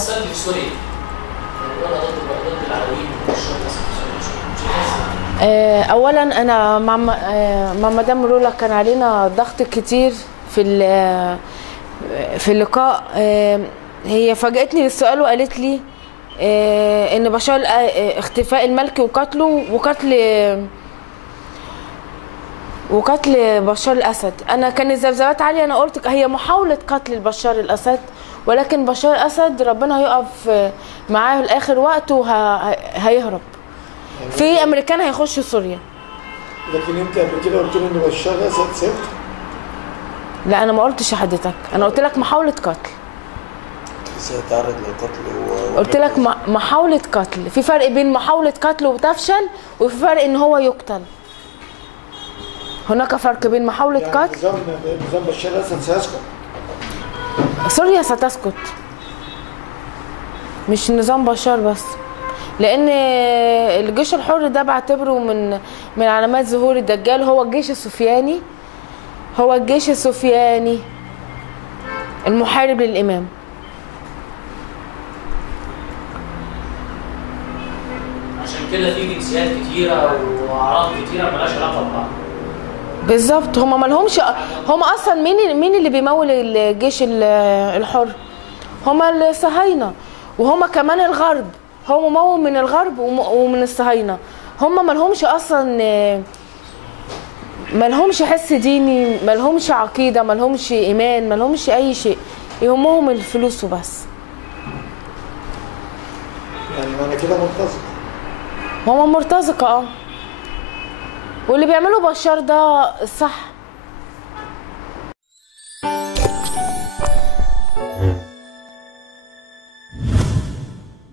السلبي في سوريا؟ يعني ولا ضد العلويين والبشار الاسد في سوريا؟ اولا انا مع مدام رولا كان علينا ضغط كتير في اللقاء. هي فاجأتني بالسؤال وقالت لي ان بشار اختفاء الملكي وقتله وقتل بشار الاسد. انا كان الذبذبات عاليه، انا قلت هي محاوله قتل بشار الاسد، ولكن بشار الاسد ربنا هيقف معاه لاخر وقت وهيهرب. في امريكان هيخشوا سوريا. لكن انت قبل كده قلت لي ان بشار الاسد سافر. لا انا ما قلتش لحضرتك، انا قلت لك محاوله قتل. سيتعرض للقتل قلت لك محاوله قتل. في فرق بين محاوله قتل وتفشل وفي فرق ان هو يقتل. هناك فرق بين محاوله يعني قتل. نظام بشار الاسد سيسقط. سوريا ستسقط، مش نظام بشار بس، لان الجيش الحر ده بعتبره من علامات ظهور الدجال. هو الجيش السفياني، هو الجيش السفياني المحارب للامام. عشان كده في جنسيات كتيره واعراض كتيره مالهاش علاقه ببعض. بالظبط. هم مالهمش، هم اصلا مين اللي بيمول الجيش الحر؟ هم الصهاينه، وهم كمان الغرب. هو ممول من الغرب ومن الصهاينه. هم مالهمش اصلا، مالهمش حس ديني، مالهمش عقيده، مالهمش ايمان، مالهمش اي شيء، يهمهم الفلوس وبس. يعني انا كده مرتزقه. هم مرتزقه واللي بيعملوا بشار ده صح.